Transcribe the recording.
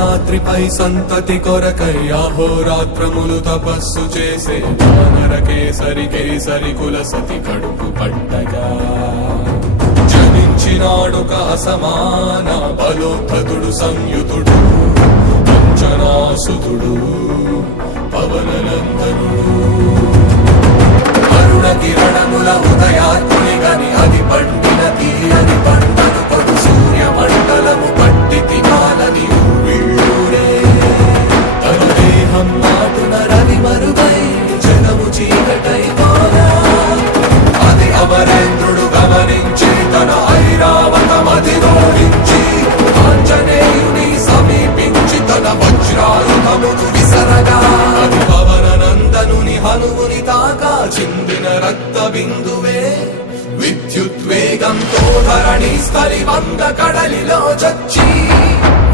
అంజనాద్రిపై సంతతి కొరకై అహోరాత్రములు తపస్సు చేసే వానర కేసరి కేసరి కుల సతి కడుపు పట్టగా జనించినాడొక అసమాన బలోద్ధతుడు సంయుతుడు అంజనాసుతుడు పవననందనుడు అరుణ కిరణముల ఉదయాత్ముని గని అది పండిన తీయని పంటను కొడు సూర్య మండలము పట్టి తినాలని ఊళ్ళూరే తన దేహం నాటున రవి మరుగై జగము చీకటైపోగా అది అమరేంద్రుడు గమనించి తన ఐరావతమది రోడించి ఆంజనేయుని సమీపించి తన వజ్రాయుధమును విసరగా అది పవననందనుని హనుముని తాకా చిందిన రక్త బిందువే విద్యుద్వేగంతో ధరణి స్థలి వంద కడలిలో చచ్చి